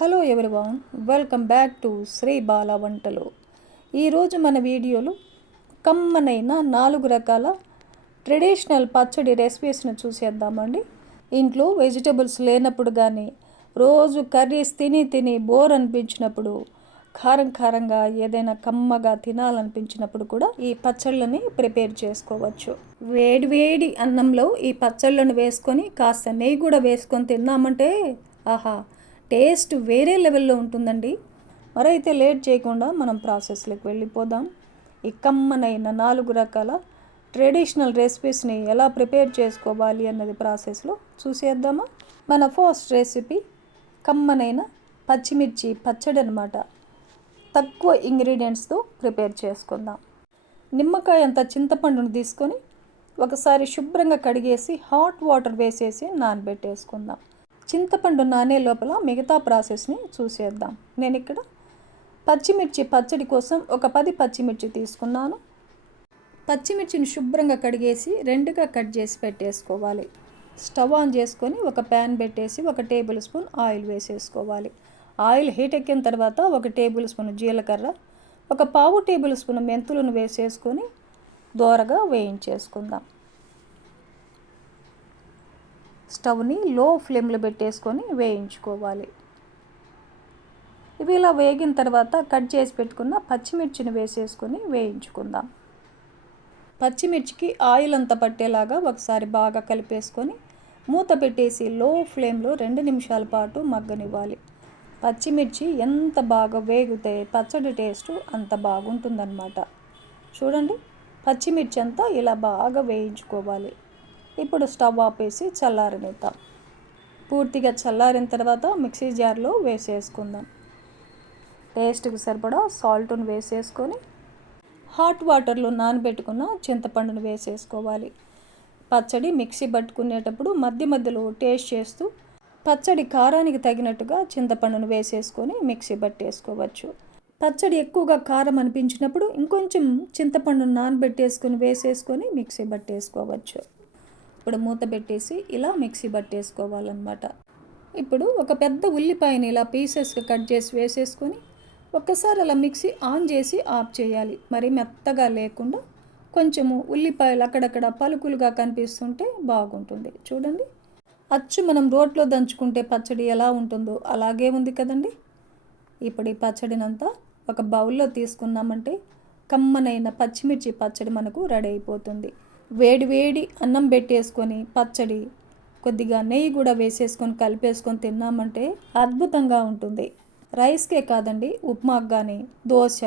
Hello everyone, welcome back to Sri Bala Vantalu. ఈరోజు మన వీడియోలో కమ్మనైన 4 రకాల ట్రెడిషనల్ పచ్చడి రెసిపీస్ను చూసేద్దామండి. ఇంట్లో వెజిటబుల్స్ లేనప్పుడు కానీ, రోజు కర్రీస్ తిని బోర్ అనిపించినప్పుడు, కారంగా ఏదైనా కమ్మగా తినాలనిపించినప్పుడు కూడా ఈ పచ్చళ్ళని ప్రిపేర్ చేసుకోవచ్చు. వేడి అన్నంలో ఈ పచ్చళ్ళను వేసుకొని కాస్త నెయ్యి కూడా వేసుకొని తిన్నామంటే ఆహా, టేస్ట్ వేరే లెవెల్లో ఉంటుందండి. మరైతే లేట్ చేయకుండా మనం ప్రాసెస్లోకి వెళ్ళిపోదాం. ఈ కమ్మనైన 4 రకాల ట్రెడిషనల్ రెసిపీస్ని ఎలా ప్రిపేర్ చేసుకోవాలి అన్నది ప్రాసెస్లో చూసేద్దామా. మన ఫస్ట్ రెసిపీ కమ్మనైన పచ్చిమిర్చి పచ్చడి అనమాట. తక్కువ ఇంగ్రీడియంట్స్తో ప్రిపేర్ చేసుకుందాం. నిమ్మకాయ అంత చింతపండును తీసుకొని ఒకసారి శుభ్రంగా కడిగేసి హాట్ వాటర్ వేసేసి నానబెట్టేసుకుందాం. చింతపండు నానే లోపల మిగతా ప్రాసెస్ని చూసేద్దాం. నేను ఇక్కడ పచ్చిమిర్చి పచ్చడి కోసం ఒక 10 పచ్చిమిర్చి తీసుకున్నాను. పచ్చిమిర్చిని శుభ్రంగా కడిగేసి 2గా కట్ చేసి పెట్టేసుకోవాలి. స్టవ్ ఆన్ చేసుకొని ఒక ప్యాన్ పెట్టేసి 1 టేబుల్ స్పూన్ ఆయిల్ వేసేసుకోవాలి. ఆయిల్ హీట్ ఎక్కిన తర్వాత 1 టేబుల్ స్పూన్ జీలకర్ర, 1/4 టేబుల్ స్పూన్ మెంతులను వేసేసుకొని దోరగా వేయించేసుకుందాం. స్టవ్ని లో ఫ్లేమ్లో పెట్టేసుకొని వేయించుకోవాలి. ఇవి ఇలా వేగిన తర్వాత కట్ చేసి పెట్టుకున్న పచ్చిమిర్చిని వేసేసుకొని వేయించుకుందాం. పచ్చిమిర్చికి ఆయిల్ అంతా పట్టేలాగా ఒకసారి బాగా కలిపేసుకొని మూత పెట్టేసి లో ఫ్లేమ్లో 2 నిమిషాల పాటు మగ్గనివ్వాలి. పచ్చిమిర్చి ఎంత బాగా వేగితే పచ్చడి టేస్ట్ అంత బాగుంటుందన్నమాట. చూడండి, పచ్చిమిర్చి అంతా ఇలా బాగా వేయించుకోవాలి. ఇప్పుడు స్టవ్ ఆపేసి చల్లారనిద్దాం. పూర్తిగా చల్లారిన తర్వాత మిక్సీ జార్లో వేసేసుకుందాం. టేస్ట్కి సరిపడా సాల్ట్ను వేసేసుకొని హాట్ వాటర్లో నానబెట్టుకున్న చింతపండును వేసేసుకోవాలి. పచ్చడి మిక్సీ పట్టుకునేటప్పుడు మధ్యలో టేస్ట్ చేస్తూ పచ్చడి కారానికి తగినట్టుగా చింతపండును వేసేసుకొని మిక్సీ పట్టేసుకోవచ్చు. పచ్చడి ఎక్కువగా కారం అనిపించినప్పుడు ఇంకొంచెం చింతపండును నానబెట్టేసుకొని వేసేసుకొని మిక్సీ పట్టేసుకోవచ్చు. ఇప్పుడు మూత పెట్టేసి ఇలా మిక్సీ పట్టేసుకోవాలన్నమాట. ఇప్పుడు ఒక పెద్ద ఉల్లిపాయని ఇలా పీసెస్గా కట్ చేసి వేసేసుకొని ఒక్కసారి అలా మిక్సీ ఆన్ చేసి ఆఫ్ చేయాలి. మరి మెత్తగా లేకుండా కొంచెము ఉల్లిపాయలు అక్కడక్కడ పలుకులుగా కనిపిస్తుంటే బాగుంటుంది. చూడండి, అచ్చు మనం రోట్లో దంచుకుంటే పచ్చడి ఎలా ఉంటుందో అలాగే ఉంది కదండి. ఇప్పుడు ఈ పచ్చడినంతా ఒక బౌల్లో తీసుకున్నామంటే కమ్మనైన పచ్చిమిర్చి పచ్చడి మనకు రెడీ అయిపోతుంది. వేడి అన్నం పెట్టేసుకొని పచ్చడి కొద్దిగా నెయ్యి కూడా వేసేసుకొని కలిపేసుకొని తిన్నామంటే అద్భుతంగా ఉంటుంది. రైస్కే కాదండి, ఉప్మాకు కానీ, దోశ,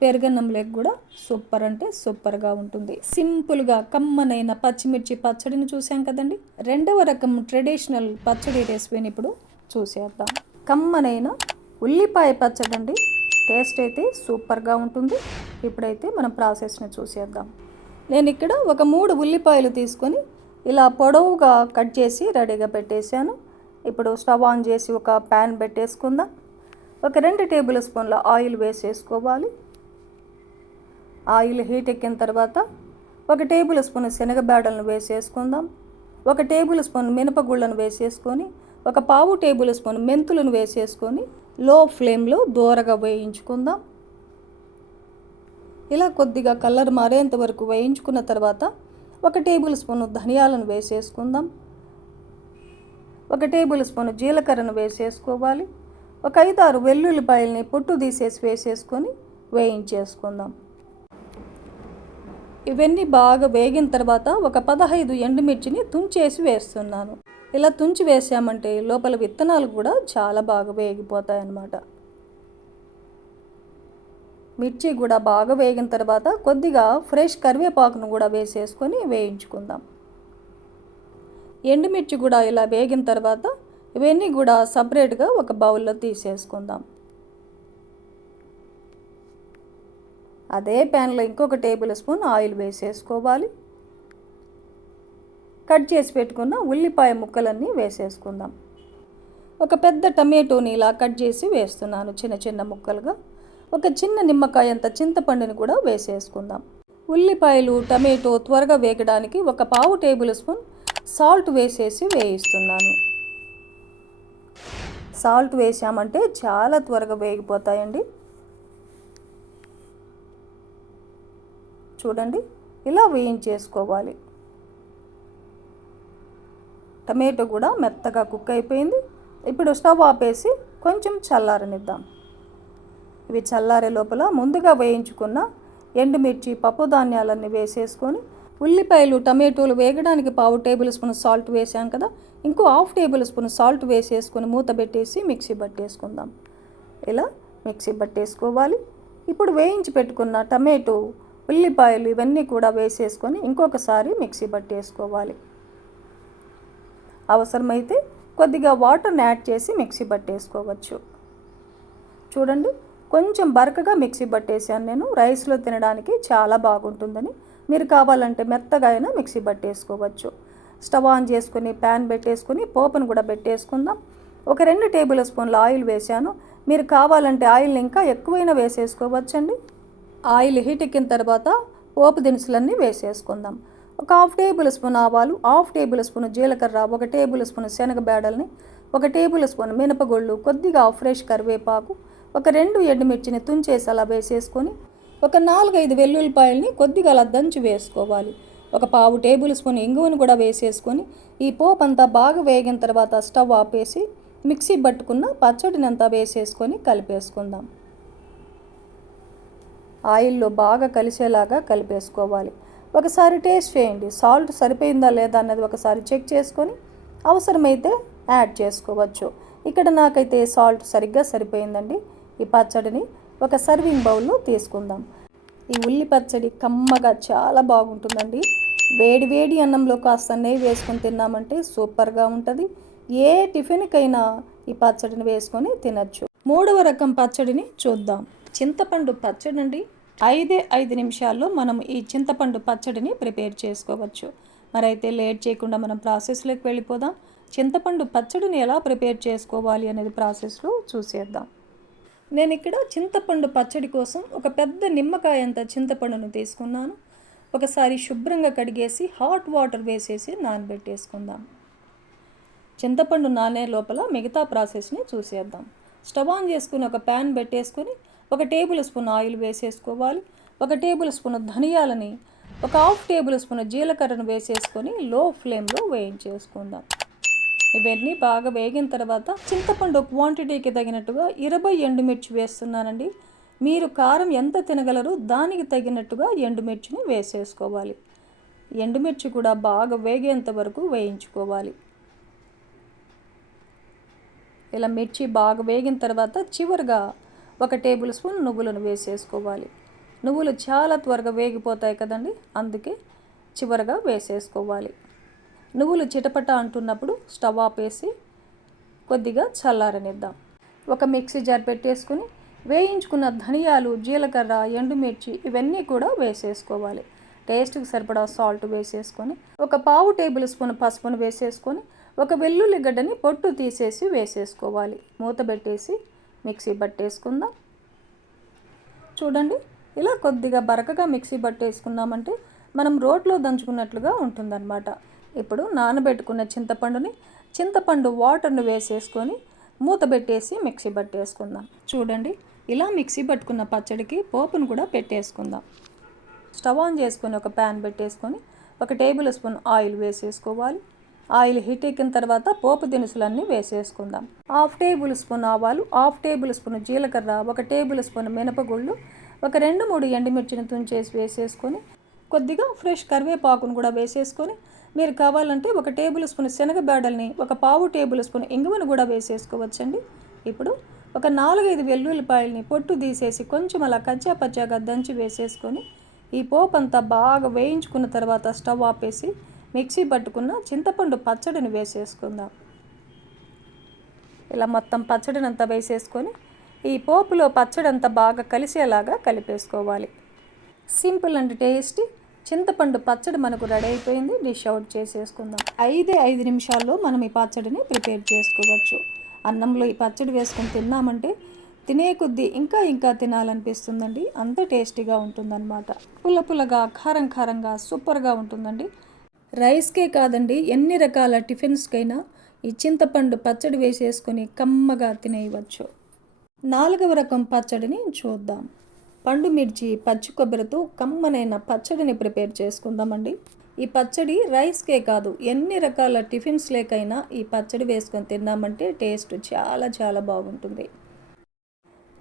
పెరుగన్నంలోకి కూడా సూపర్ అంటే సూపర్గా ఉంటుంది. సింపుల్గా కమ్మనైన పచ్చిమిర్చి పచ్చడిని చూసాం కదండి. 2వ రకం ట్రెడిషనల్ పచ్చడి రెసిపీని ఇప్పుడు చూసేద్దాం. కమ్మనైన ఉల్లిపాయ పచ్చడి అండి. టేస్ట్ అయితే సూపర్గా ఉంటుంది. ఇప్పుడైతే మనం ప్రాసెస్ని చూసేద్దాం. నేను ఇక్కడ ఒక 3 ఉల్లిపాయలు తీసుకొని ఇలా పొడవుగా కట్ చేసి రెడీగా పెట్టేశాను. ఇప్పుడు స్టవ్ ఆన్ చేసి ఒక ప్యాన్ పెట్టేసుకుందాం. ఒక 2 టేబుల్ స్పూన్ల ఆయిల్ వేసేసుకోవాలి. ఆయిల్ హీట్ ఎక్కిన తర్వాత 1 టేబుల్ స్పూన్ శనగబేడలను వేసేసుకుందాం. 1 టేబుల్ స్పూన్ మినపగుళ్ళను వేసేసుకొని 1/4 టేబుల్ స్పూన్ మెంతులను వేసేసుకొని లో ఫ్లేమ్లో దోరగా వేయించుకుందాం. ఇలా కొద్దిగా కలర్ మారేంత వరకు వేయించుకున్న తర్వాత 1 టేబుల్ స్పూన్ ధనియాలను వేసేసుకుందాం. 1 టేబుల్ స్పూన్ జీలకర్రను వేసేసుకోవాలి. ఒక 5-6 వెల్లుల్లిపాయలని పొట్టు తీసేసి వేసేసుకొని వేయించేసుకుందాం. ఇవన్నీ బాగా వేగిన తర్వాత ఒక 15 ఎండుమిర్చిని తుంచేసి వేస్తున్నాను. ఇలా తుంచి వేసామంటే లోపల విత్తనాలు కూడా చాలా బాగా వేగిపోతాయి అన్నమాట. మిర్చి కూడా బాగా వేగిన తర్వాత కొద్దిగా ఫ్రెష్ కరివేపాకును కూడా వేసేసుకొని వేయించుకుందాం. ఎండుమిర్చి కూడా ఇలా వేగిన తర్వాత ఇవన్నీ కూడా సపరేట్గా ఒక బౌల్లో తీసేసుకుందాం. అదే ప్యాన్లో ఇంకొక టేబుల్ స్పూన్ ఆయిల్ వేసేసుకోవాలి. కట్ చేసి పెట్టుకున్న ఉల్లిపాయ ముక్కలన్నీ వేసేసుకుందాం. ఒక పెద్ద టమాటోని ఇలా కట్ చేసి వేస్తున్నాను చిన్న ముక్కలుగా. ఒక చిన్న నిమ్మకాయ అంత చింతపండుని కూడా వేసేసుకుందాం. ఉల్లిపాయలు టమాటో త్వరగా వేగడానికి 1/4 టేబుల్ స్పూన్ సాల్ట్ వేసేసి వేయిస్తున్నాను. సాల్ట్ వేసామంటే చాలా త్వరగా వేగిపోతాయండి. చూడండి, ఇలా వేయించేసుకోవాలి. టమాటో కూడా మెత్తగా కుక్ అయిపోయింది. ఇప్పుడు స్టవ్ ఆపేసి కొంచెం చల్లారనిద్దాం. ఇవి చల్లారే లోపల ముందుగా వేయించుకున్న ఎండుమిర్చి, పప్పు ధాన్యాలన్నీ వేసేసుకొని, ఉల్లిపాయలు, టమాటోలు వేగడానికి 1/2 టేబుల్ స్పూన్ సాల్ట్ వేసాం కదా, ఇంకో 1/2 టేబుల్ స్పూన్ సాల్ట్ వేసేసుకొని మూత పెట్టేసి మిక్సీ పట్టేసుకుందాం. ఇలా మిక్సీ పట్టేసుకోవాలి. ఇప్పుడు వేయించి పెట్టుకున్న టమాటో, ఉల్లిపాయలు ఇవన్నీ కూడా వేసేసుకొని ఇంకొకసారి మిక్సీ పట్టేసుకోవాలి. అవసరమైతే కొద్దిగా వాటర్ని యాడ్ చేసి మిక్సీ పట్టేసుకోవచ్చు. చూడండి, కొంచెం బరకగా మిక్సీ పట్టేసాను నేను. రైస్లో తినడానికి చాలా బాగుంటుందని. మీరు కావాలంటే మెత్తగా అయినా మిక్సీ పట్టేసుకోవచ్చు. స్టవ్ ఆన్ చేసుకొని ప్యాన్ పెట్టేసుకొని పోపును కూడా పెట్టేసుకుందాం. ఒక 2 టేబుల్ స్పూన్ల ఆయిల్ వేసాను. మీరు కావాలంటే ఆయిల్ని ఇంకా ఎక్కువైనా వేసేసుకోవచ్చండి. ఆయిల్ హీట్ ఎక్కిన తర్వాత పోపు దినుసులన్నీ వేసేసుకుందాం. ఒక 1/2 టేబుల్ స్పూన్ ఆవాలు, 1/2 టేబుల్ స్పూన్ జీలకర్ర, 1 టేబుల్ స్పూన్ శనగబేడల్ని, 1 టేబుల్ స్పూన్ మినపగుళ్ళు, కొద్దిగా ఫ్రెష్ కరివేపాకు, ఒక 2 ఎండుమిర్చిని తుంచేసి అలా వేసేసుకొని, ఒక 4-5 వెల్లుల్లిపాయల్ని కొద్దిగా అలా దంచి వేసుకోవాలి. ఒక 1/2 టేబుల్ స్పూన్ ఇంగువను కూడా వేసేసుకొని ఈ పోపు అంతా బాగా వేగిన తర్వాత స్టవ్ ఆపేసి మిక్సీ పట్టుకున్న పచ్చడిని అంతా వేసేసుకొని కలిపేసుకుందాం. ఆయిల్లో బాగా కలిసేలాగా కలిపేసుకోవాలి. ఒకసారి టేస్ట్ చేయండి, సాల్ట్ సరిపోయిందా లేదా అన్నది ఒకసారి చెక్ చేసుకొని అవసరమైతే యాడ్ చేసుకోవచ్చు. ఇక్కడ నాకైతే సాల్ట్ సరిగ్గా సరిపోయిందండి. ఈ పచ్చడిని ఒక సర్వింగ్ బౌల్లో తీసుకుందాం. ఈ ఉల్లి పచ్చడి కమ్మగా చాలా బాగుంటుందండి. వేడి వేడి అన్నంలో కాస్త నెయ్యి వేసుకొని తిన్నామంటే సూపర్గా ఉంటుంది. ఏ టిఫిన్కైనా ఈ పచ్చడిని వేసుకొని తినచ్చు. 3వ రకం పచ్చడిని చూద్దాం. చింతపండు పచ్చడి అండి. 5 నిమిషాల్లో మనం ఈ చింతపండు పచ్చడిని ప్రిపేర్ చేసుకోవచ్చు. మరైతే లేట్ చేయకుండా మనం ప్రాసెస్లోకి వెళ్ళిపోదాం. చింతపండు పచ్చడిని ఎలా ప్రిపేర్ చేసుకోవాలి అనేది ప్రాసెస్లో చూసేద్దాం. నేను ఇక్కడ చింతపండు పచ్చడి కోసం ఒక పెద్ద నిమ్మకాయ అంత చింతపండును తీసుకున్నాను. ఒకసారి శుభ్రంగా కడిగేసి హాట్ వాటర్ వేసేసి నానబెట్టేసుకుందాం. చింతపండు నానే లోపల మిగతా ప్రాసెస్ని చూసేద్దాం. స్టవ్ ఆన్ చేసుకుని ఒక ప్యాన్ పెట్టేసుకొని 1 టేబుల్ స్పూన్ ఆయిల్ వేసేసుకోవాలి. 1 టేబుల్ స్పూన్ ధనియాలని, ఒక 1/2 టేబుల్ స్పూన్ జీలకర్రను వేసేసుకొని లో ఫ్లేమ్లో వేయించేసుకుందాం. ఇవన్నీ బాగా వేగిన తర్వాత చింతపండు క్వాంటిటీకి తగినట్టుగా 20 ఎండుమిర్చి వేస్తున్నానండి. మీరు కారం ఎంత తినగలరో దానికి తగినట్టుగా ఎండుమిర్చిని వేసేసుకోవాలి. ఎండుమిర్చి కూడా బాగా వేగేంత వరకు వేయించుకోవాలి. ఇలా మిర్చి బాగా వేగిన తర్వాత చివరిగా 1 టేబుల్ స్పూన్ నువ్వులను వేసేసుకోవాలి. నువ్వులు చాలా త్వరగా వేగిపోతాయి కదండి, అందుకే చివరిగా వేసేసుకోవాలి. నువ్వులు చిటపట అంటున్నప్పుడు స్టవ్ ఆపేసి కొద్దిగా చల్లారనిద్దాం. ఒక మిక్సీ జార్ పెట్టేసుకుని వేయించుకున్న ధనియాలు, జీలకర్ర, ఎండుమిర్చి ఇవన్నీ కూడా వేసేసుకోవాలి. టేస్ట్కి సరిపడా సాల్ట్ వేసేసుకొని, ఒక 1/2 టేబుల్ స్పూన్ పసుపును వేసేసుకొని, ఒక వెల్లుల్లి గడ్డని పొట్టు తీసేసి వేసేసుకోవాలి. మూత పెట్టేసి మిక్సీ పట్టేసుకుందాం. చూడండి, ఇలా కొద్దిగా బరకగా మిక్సీ పట్టేసుకున్నామంటే మనం రోట్లో దంచుకున్నట్లుగా ఉంటుందన్నమాట. ఇప్పుడు నానబెట్టుకున్న చింతపండు వాటర్ను వేసేసుకొని మూత పెట్టేసి మిక్సీ పట్టేసుకుందాం. చూడండి, ఇలా మిక్సీ పట్టుకున్న పచ్చడికి పోపును కూడా పెట్టేసుకుందాం. స్టవ్ ఆన్ చేసుకొని ఒక ప్యాన్ పెట్టేసుకొని 1 టేబుల్ స్పూన్ ఆయిల్ వేసేసుకోవాలి. ఆయిల్ హీట్ ఎక్కిన తర్వాత పోపు దినుసులన్నీ వేసేసుకుందాం. 1/2 టేబుల్ స్పూన్ ఆవాలు, 1/2 టేబుల్ స్పూన్ జీలకర్ర, 1 టేబుల్ స్పూన్ మినపగుళ్ళు, ఒక 2-3 ఎండుమిర్చిని తుంచేసి వేసేసుకొని కొద్దిగా ఫ్రెష్ కరివేపాకును కూడా వేసేసుకొని, మీరు కావాలంటే 1 టేబుల్ స్పూన్ శనగబేడల్ని, ఒక 1/2 టేబుల్ స్పూన్ ఇంగువను కూడా వేసేసుకోవచ్చండి. ఇప్పుడు ఒక 4-5 వెల్లుల్లిపాయల్ని పొట్టు తీసేసి కొంచెం అలా కచ్చా పచ్చాగా దంచి వేసేసుకొని ఈ పోపు అంతా బాగా వేయించుకున్న తర్వాత స్టవ్ ఆపేసి మిక్సీ పట్టుకున్న చింతపండు పచ్చడిని వేసేసుకుందాం. ఇలా మొత్తం పచ్చడిని అంతా వేసేసుకొని ఈ పోపులో పచ్చడి అంతా బాగా కలిసేలాగా కలిపేసుకోవాలి. సింపుల్ అండ్ టేస్టీ చింతపండు పచ్చడి మనకు రెడీ అయిపోయింది. డిష్ అవుట్ చేసేసుకుందాం. 5 నిమిషాల్లో మనం ఈ పచ్చడిని ప్రిపేర్ చేసుకోవచ్చు. అన్నంలో ఈ పచ్చడి వేసుకొని తిన్నామంటే తినే కొద్దీ ఇంకా తినాలనిపిస్తుందండి. అంత టేస్టీగా ఉంటుందన్నమాట. పుల్లగా కారంగా సూపర్గా ఉంటుందండి. రైస్కే కాదండి, ఎన్ని రకాల టిఫిన్స్కైనా ఈ చింతపండు పచ్చడి వేసేసుకొని కమ్మగా తినేయవచ్చు. 4వ రకం పచ్చడిని చూద్దాం. పండు మిర్చి, పచ్చి కొబ్బరితో కమ్మనైన పచ్చడిని ప్రిపేర్ చేసుకుందామండి. ఈ పచ్చడి రైస్కే కాదు, ఎన్ని రకాల టిఫిన్స్ లేకైనా ఈ పచ్చడి వేసుకొని తిన్నామంటే టేస్ట్ చాలా చాలా బాగుంటుంది.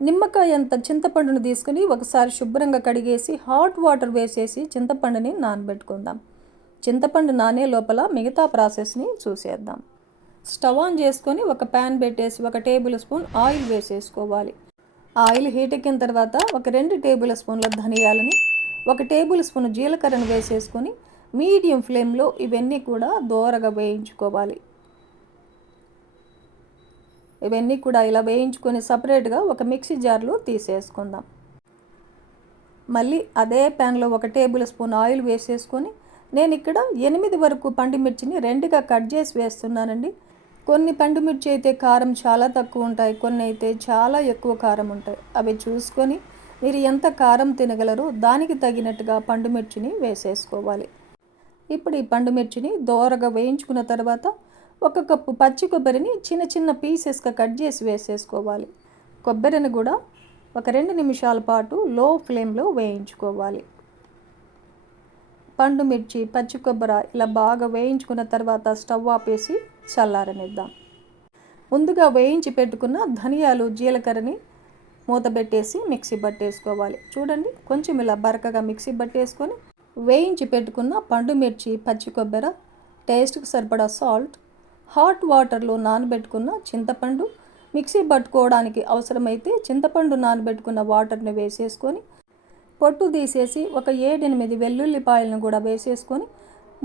నిమ్మకాయ అంత చింతపండును తీసుకుని ఒకసారి శుభ్రంగా కడిగేసి హాట్ వాటర్ వేసేసి చింతపండుని నానబెట్టుకుందాం. చింతపండు నానే లోపల మిగతా ప్రాసెస్ని చూసేద్దాం. స్టవ్ ఆన్ చేసుకొని ఒక ప్యాన్ పెట్టేసి 1 టేబుల్ స్పూన్ ఆయిల్ వేసేసుకోవాలి. ఆయిల్ హీట్ ఎక్కిన తర్వాత ఒక 2 టేబుల్ స్పూన్ల ధనియాలని, 1 టేబుల్ స్పూన్ జీలకర్రను వేసేసుకొని మీడియం ఫ్లేమ్లో ఇవన్నీ కూడా దోరగా వేయించుకోవాలి. ఇవన్నీ కూడా ఇలా వేయించుకొని సపరేట్గా ఒక మిక్సీ జార్లో తీసేసుకుందాం. మళ్ళీ అదే ప్యాన్లో 1 టేబుల్ స్పూన్ ఆయిల్ వేసేసుకొని నేను ఇక్కడ 8 వరకు పండుమిర్చిని 2గా కట్ చేసి వేస్తున్నానండి. కొన్ని పండుమిర్చి అయితే కారం చాలా తక్కువ ఉంటాయి, కొన్ని అయితే చాలా ఎక్కువ కారం ఉంటాయి. అవి చూసుకొని మీరు ఎంత కారం తినగలరో దానికి తగినట్టుగా పండుమిర్చిని వేసేసుకోవాలి. ఇప్పుడు ఈ పండుమిర్చిని దోరగా వేయించుకున్న తర్వాత 1 కప్పు పచ్చి కొబ్బరిని చిన్న చిన్న పీసెస్గా కట్ చేసి వేసేసుకోవాలి. కొబ్బరిని కూడా ఒక 2 నిమిషాల పాటు లో ఫ్లేమ్లో వేయించుకోవాలి. పండుమిర్చి, పచ్చి కొబ్బరి ఇలా బాగా వేయించుకున్న తర్వాత స్టవ్ ఆపేసి చల్లారనిద్దాం. ముందుగా వేయించి పెట్టుకున్న ధనియాలు, జీలకర్రని మూత పెట్టేసి మిక్సీ పట్టేసుకోవాలి. చూడండి, కొంచెం ఇలా బరకగా మిక్సీ పట్టేసుకొని వేయించి పెట్టుకున్న పండుమిర్చి, పచ్చి కొబ్బరి, టేస్ట్కి సరిపడా సాల్ట్, హాట్ వాటర్లో నానబెట్టుకున్న చింతపండు, మిక్సీ పట్టుకోవడానికి అవసరమైతే చింతపండు నానబెట్టుకున్న వాటర్ని వేసేసుకొని పొట్టు తీసేసి ఒక 7-8 వెల్లుల్లిపాయలను కూడా వేసేసుకొని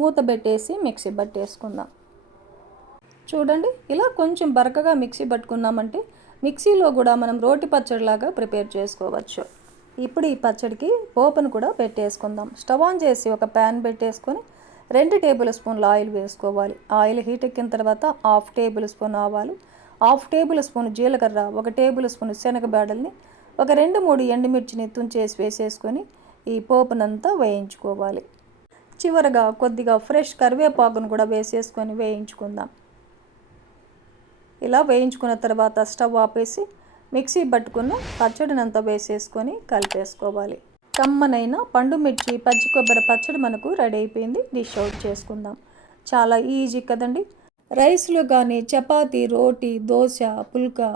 మూత పెట్టేసి మిక్సీ పట్టేసుకుందాం. చూడండి, ఇలా కొంచెం బరకగా మిక్సీ పట్టుకున్నామంటే మిక్సీలో కూడా మనం రోటి పచ్చడిలాగా ప్రిపేర్ చేసుకోవచ్చు. ఇప్పుడు ఈ పచ్చడికి పోపును కూడా పెట్టేసుకుందాం. స్టవ్ ఆన్ చేసి ఒక ప్యాన్ పెట్టేసుకొని 2 టేబుల్ స్పూన్ల ఆయిల్ వేసుకోవాలి. ఆయిల్ హీట్ ఎక్కిన తర్వాత 1/2 టేబుల్ స్పూన్ ఆవాలు, 1/2 టేబుల్ స్పూన్ జీలకర్ర, 1 టేబుల్ స్పూన్ శనగబేడల్ని, ఒక 2-3 ఎండుమిర్చిని తుంచేసి వేసేసుకొని ఈ పోపునంతా వేయించుకోవాలి. చివరగా కొద్దిగా ఫ్రెష్ కరివేపాకును కూడా వేసేసుకొని వేయించుకుందాం. ఇలా వేయించుకున్న తర్వాత స్టవ్ ఆపేసి మిక్సీ పట్టుకున్న పచ్చడినంతా వేసేసుకొని కలిపేసుకోవాలి. కమ్మనైన పండుమిర్చి, పచ్చి కొబ్బరి పచ్చడి మనకు రెడీ అయిపోయింది. డిష్ అవుట్ చేసుకుందాం. చాలా ఈజీ కదండి. రైస్లో కానీ చపాతీ, రోటీ, దోశ, పుల్కా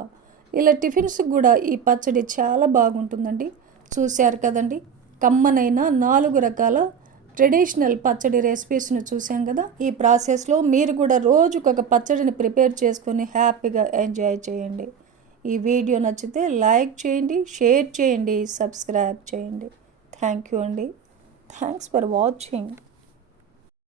ఇలా టిఫిన్స్ కూడా ఈ పచ్చడి చాలా బాగుంటుందండి. చూశారు కదండి, కమ్మనైన 4 రకాల ట్రెడిషనల్ పచ్చడి రెసిపీస్ను చూసాం కదా. ఈ ప్రాసెస్లో మీరు కూడా రోజుకొక పచ్చడిని ప్రిపేర్ చేసుకొని హ్యాపీగా ఎంజాయ్ చేయండి. ఈ వీడియో నచ్చితే లైక్ చేయండి, షేర్ చేయండి, సబ్స్క్రైబ్ చేయండి. థ్యాంక్ యూ అండి. Thanks for watching.